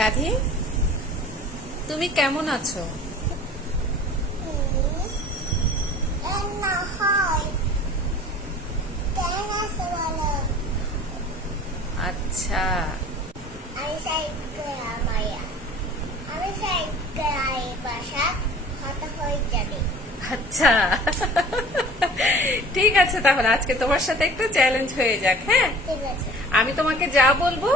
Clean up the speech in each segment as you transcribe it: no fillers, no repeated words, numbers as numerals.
রাধে, তুমি কেমন আছো? আচ্ছা, আচ্ছা। ঠিক আছে, তাহলে আজকে তোমার সাথে একটা চ্যালেঞ্জ হয়ে যাক। হ্যাঁ, আমি তোমাকে যা বলবো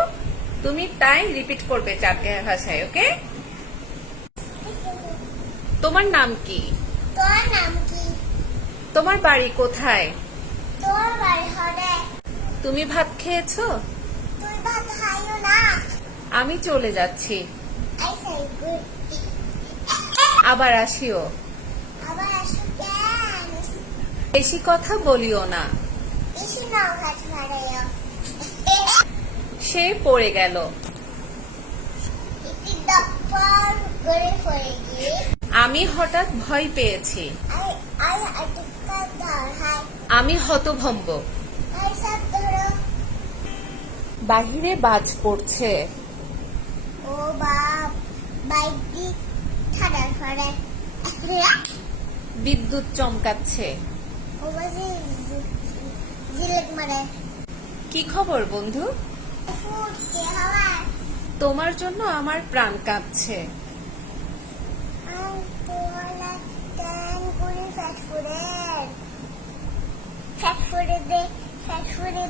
তুমি তাই রিপিট করবে চারটে ভাষায়। ওকে? তোমার নাম কি? তোমার বাড়ি কোথায়? তুমি ভাত খেয়েছো? আমি চলে যাচ্ছি, আবার আসিও। বেশি কথা বলিও না। সে পড়ে গেল। আমি হঠাৎ ভয় পেয়েছি। আমি হতভম্ব। বাহিরে বাজ পড়ছে। বিদ্যুৎ চমকাচ্ছে। কি খবর বন্ধু? তোমার জন্য আমার প্রাণ কাঁপছে। ফ্যাট ফুডে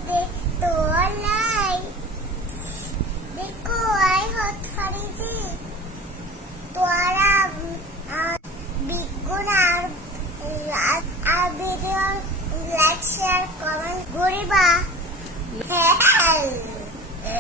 দে তোর লাই।